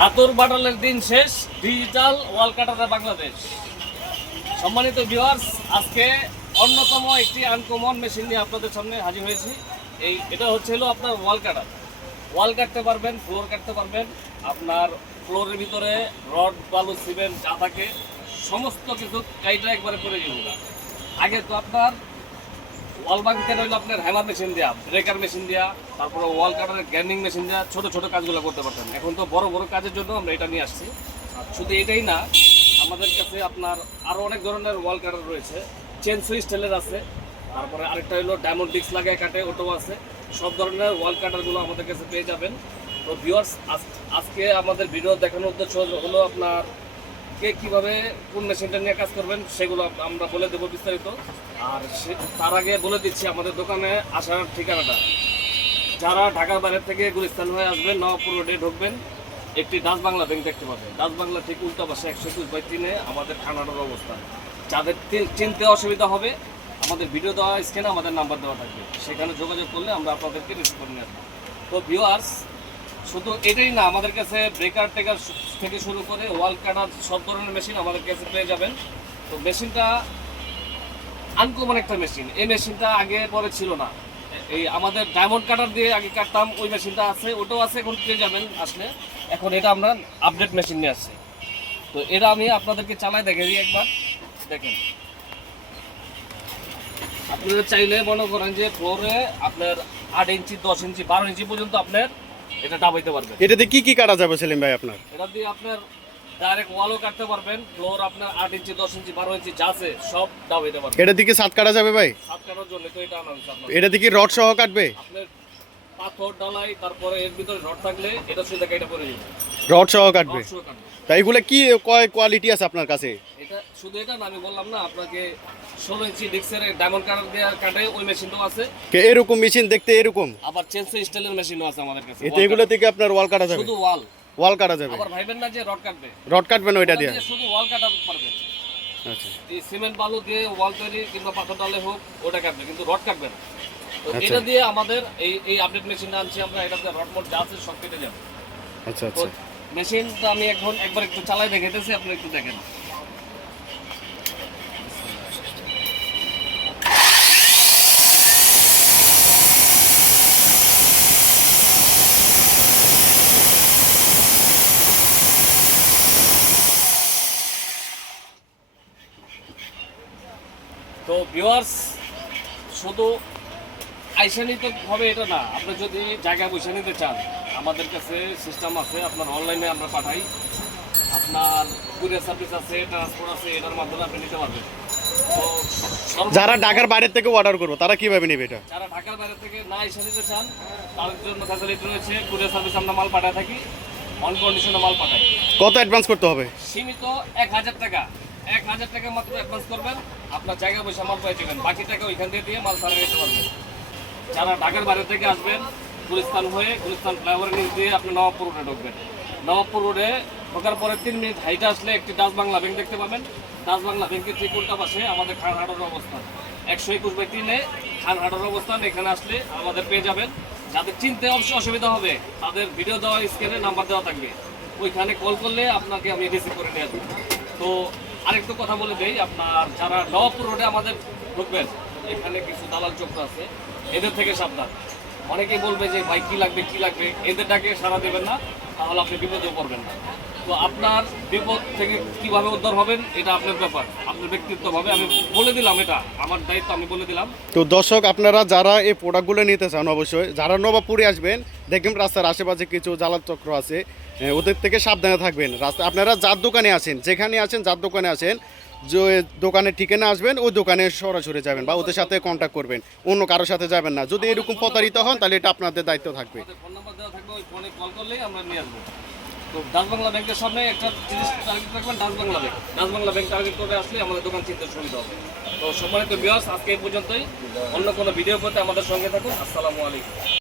হাতুর বাটালের দিন শেষ, ডিজিটাল ওয়াল কাটারে বাংলাদেশ। সম্মানিত ভিউয়ার্স আজকে অন্যতম একটি আনকমন মেশিন নিয়ে আপনাদের সামনে হাজির হয়েছি। এই, এটা হচ্ছে হলো আপনার ওয়াল কাটার। ওয়াল কাটতে পারবেন, ফ্লোর কাটতে পারবেন, আপনার ফ্লোরের ভিতরে রড, বালু, সিমেন্ট যা থাকে, সমস্ত কিছু কাইটা একবারে করে দিব আগে তো আপনার ওয়াল বাঁকতে রইল আপনার হ্যামার মেশিন দেওয়া ব্রেকার মেশিন দেওয়া তারপরে ওয়াল কাটারের গ্যান্ডিং মেশিন দেওয়া ছোট ছোট কাজগুলো করতে পারতেন। এখন তো বড় বড় কাজের জন্য আমরা এটা নিয়ে আসছি। শুধু এটাই না, আমাদের কাছে আপনার আরও অনেক ধরনের ওয়াল কাটার রয়েছে। চেন সুইচ টেলের আছে, তারপরে আরেকটা হলো ডায়মন্ড ডিস্ক লাগায় কাটে ওটাও আছে। সব ধরনের ওয়াল কাটারগুলো আমাদের কাছে পেয়ে যাবেন। তো ভিউয়ার্স আজকে আমাদের ভিডিও দেখানোর উদ্দেশ্য হলো আপনার কে কীভাবে কোন মেশিনটা নিয়ে কাজ করবেন সেগুলো আমরা বলে দেবো বিস্তারিত। আর তার আগে বলে দিচ্ছি, আমাদের দোকানে আসার ঠিকানাটা। যারা ঢাকার বাইরে থেকে গুলিস্তান হয়ে আসবেন, নবাবপুর রোডে ঢুকবেন, একটি ডাচ বাংলা ব্যাংক দেখতে পাবেন। ডাচ বাংলা ঠিক উল্টা পাশে একশো একুশ বাই তিনে আমাদের খানাটার অবস্থান যাদের চিনতে অসুবিধা হবে, আমাদের ভিডিও দেওয়া স্ক্যানে আমাদের নাম্বার দেওয়া থাকবে। সেখানে যোগাযোগ করলে আমরা আপনাদেরকে রিসিভ করে নিয়ে আসব। তো ভিউয়ার্স শুধু এটাই না, আমাদের কাছে ব্রেকার টেকার থেকে শুরু করে ওয়াল কাটার সব ধরনের মেশিন আমাদের কাছে পেয়ে যাবেন। তো মেশিনটা আনকমন একটা মেশিন এই মেশিনটা আগে পরে ছিল না। এই আমাদের ডায়মন্ড কাটার দিয়ে আগে কাটতাম, ওই মেশিনটা আছে, ওটাও আছে, এখন পেয়ে যাবেন আসলে। এখন এটা আমরা আপডেট মেশিন নিয়ে আসছি। তো এটা আমি আপনাদেরকে চালাই দেখে দিই একবার। দেখেন। আপনারা চাইলে মনে করেন যে ফ্লোরে আপনার আট ইঞ্চি, দশ ইঞ্চি, বারো ইঞ্চি পর্যন্ত আপনার এটা ডাবাইতে পারবেন। এটাতে কি কি কাটা যাবে সেলিম ভাই আপনার? এটা দিয়ে আপনার ডাইরেক্ট ওয়ালও কাটতে পারবেন ফ্লোর আপনার আট ইঞ্চি দশ ইঞ্চি বারো ইঞ্চি যা আছে সব ডাবাইতে পারবেন। এটা দিকে সাত কাটা যাবে ভাই? সাত কাটার জন্য তো এটা আনা হয়েছে আপনার। এটা দিকে রড সহ কাটবে? আপনার পাথর ডালাই তারপরে এর ভিতরে রড থাকলে এটা সুবিধা এটা করে দিবে রড সহ কাটবে? রড শুরু কাটবে। তা এগুলো কি কয় কোয়ালিটি আছে আপনার কাছে? শুধু এটা না আমি বললাম না আপনাকে ষোলো ইঞ্চি ডিক্সের ডায়মন্ড কাটার দেওয়ার কাটে ওই মেশিনটাও আছে। কে এরকম মেশিন দেখতে এরকম? আবার চেন্সো স্টাইলের মেশিনও আছে আমাদের কাছে এতে এগুলো থেকে আপনার ওয়াল কাটা যাবে। শুধু ওয়াল ওয়াল কাটা যাবে। আবার ভাইবেন না যে রড কাটবে। রড কাটবেন ওইটা দিয়ে। শুধু ওয়াল কাটা পারবে। আচ্ছা। এই সিমেন্ট বালু দিয়ে ওয়াল তৈরি কিংবা পাথর ডালে হোক ওটা কাটবে কিন্তু রড কাটবে না। তো আচ্ছা। এটা দিয়ে আমাদের এই এই আপডেট মেশিনটা আনছি আমরা এটাতে রড মোট যা আছে সব কেটে যাবে। আচ্ছা তো আচ্ছা মেশিনটা আমি এখন একবার একটু চালাই দেখাইতেছি আপনি একটু দেখেন। তো ভিউয়ার্স শুধু আইসা নিতে হবে এটা না আপনি যদি জায়গায় বসে নিতে চান আমাদের কাছে সিস্টেম আছে আপনার অনলাইনে আমরা পাঠাই। আপনার কুরিয়ার সার্ভিস আছে ট্রান্সপোর্ট আছে এটার মাধ্যমে আপনি নিতে পারবেন। যারা ঢাকার বাইরে থেকে অর্ডার করব তারা কীভাবে নেবে এটা? যারা ঢাকার বাইরে থেকে না এসে নিতে চান তাদের জন্য ফ্যাসিলিটি রয়েছে কুরিয়ার সার্ভিস আমরা মাল পাঠায় থাকি অন কন্ডিশনে মাল পাঠাই। কত অ্যাডভান্স করতে হবে? সীমিত এক হাজার টাকা। এক হাজার টাকা মাত্র অ্যাডভান্স করবেন, আপনার জায়গায় বসে মাল পাই যাবেন বাকি টাকা ওইখান দিয়ে দিয়ে মাল সারিয়ে নিতে পারবেন। যারা ঢাকার বাইরে থেকে আসবেন, গুলিস্তান হয়ে গুলিস্তান ফ্লাইওভার নিচ দিয়ে আপনি নবাবপুর রোডে ঢুকবেন। নবাবপুর রোডে ঢোকার পরে তিন মিনিট হাইটে আসলে একটি ডাচ বাংলা ব্যাংক দেখতে পাবেন। ডাচ বাংলা ব্যাংকের ঠিক উল্টা পাশে আমাদের খানহাটের অবস্থান। একশো একুশ বাই তিনে খানহাটের অবস্থান, এখানে আসলে আমাদের পেয়ে যাবেন। যাদের চিনতে অবশ্যই অসুবিধা হবে, তাদের ভিডিও দেওয়া স্ক্রিনে নাম্বার দেওয়া থাকবে। ওইখানে কল করলে আপনাকে আমি রিসিভ করে নিয়ে আসব। তো আরেকটু কথা বলে দেই, আপনার যারা নবাবপুর রোডে আমাদের ঢুকবেন, এখানে কিছু দালাল চক্র আছে, এদের থেকে সাবধান। অনেকেই বলবে যে, ভাই, কি লাগবে কি লাগবে? এদের ডাকে সারা দেবেন না, তাহলে আপনি বিপদেও পড়বেন না। তো আপনার বিপদ থেকে কীভাবে উদ্ধার হবেন, এটা আপনার ব্যাপার। আপনার ব্যক্তিত্বভাবে আমি বলে দিলাম এটা, আমার দায়িত্ব আমি বলে দিলাম। তো দর্শক, আপনারা যারা এই প্রোডাক্টগুলো নিতে চান, অবশ্যই, যারা নবাবপুরে আসবেন, দেখবেন রাস্তার আশেপাশে কিছু জ্বালার চক্র আছে। ওদের থেকে সাবধানে থাকবেন। রাস্তা আপনারা যার দোকানে আসেন, যেখানে আসেন যার দোকানে আসেন, যে দোকানের ঠিকানা আসবেন, ওই দোকানে সরাসরি যাবেন বা ওদের সাথে কন্ট্যাক্ট করবেন। অন্য কারোর সাথে যাবেন না। যদি এরকম প্রতারিত হন, তাহলে এটা আপনাদের দায়িত্ব থাকবে। তো একটা ব্যাংক করে আসলে দোকান তো সম্মানিত আজকে পর্যন্তই। অন্য কোনো ভিডিও করতে আমাদের সঙ্গে থাকুন। আসসালামু আলাইকুম।